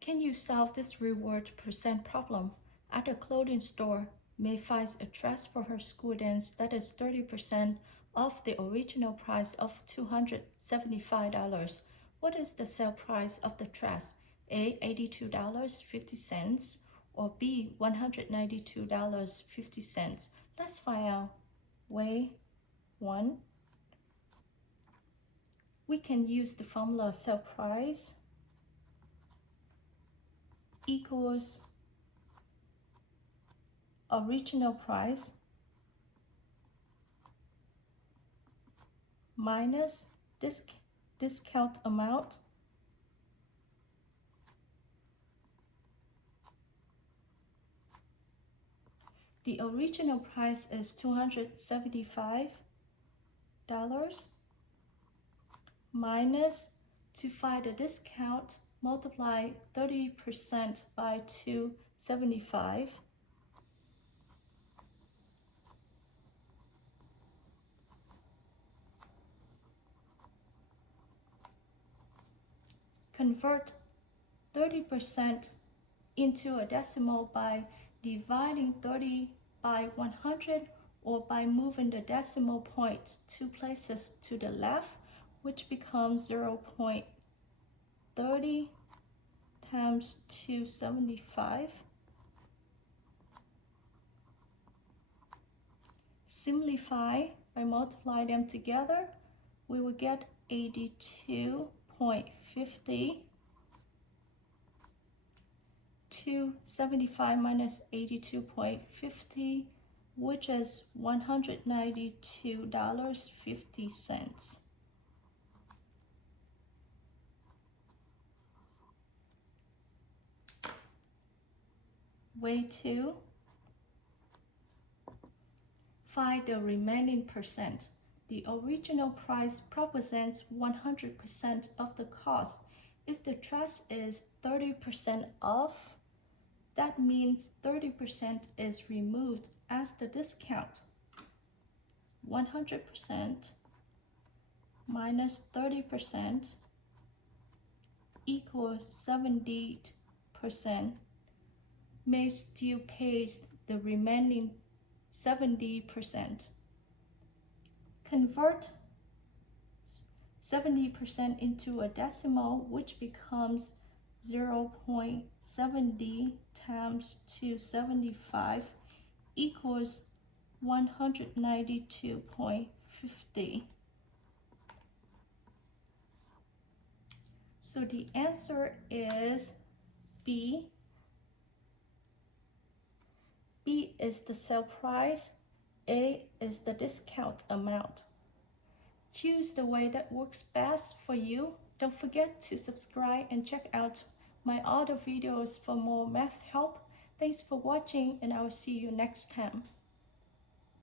Can you solve this reward percent problem? At a clothing store, May finds a dress for her school dance that is 30% off the original price of $275. What is the sale price of the dress? A. $82.50 or B. $192.50. Let's find out. Way 1. We can use the formula sale price equals original price minus discount amount the original price is $275 minus, to find the discount, multiply 30% by 275. Convert 30% into a decimal by dividing 30 by 100 or by moving the decimal point 2 places to the left, which becomes 0.30 times 275. Simplify by multiplying them together, we will get 82.50. 275 minus 82.50, which is $192.50. Way 2. Find the remaining percent. The original price represents 100% of the cost. If the dress is 30% off, that means 30% is removed as the discount. 100% minus 30% equals 70%. May still pays the remaining 70%. Convert 70% into a decimal, which becomes 0.70 times 275 equals 192.50. So the answer is B. B is the sale price, A is the discount amount. Choose the way that works best for you. Don't forget to subscribe and check out my other videos for more math help. Thanks for watching, and I will see you next time.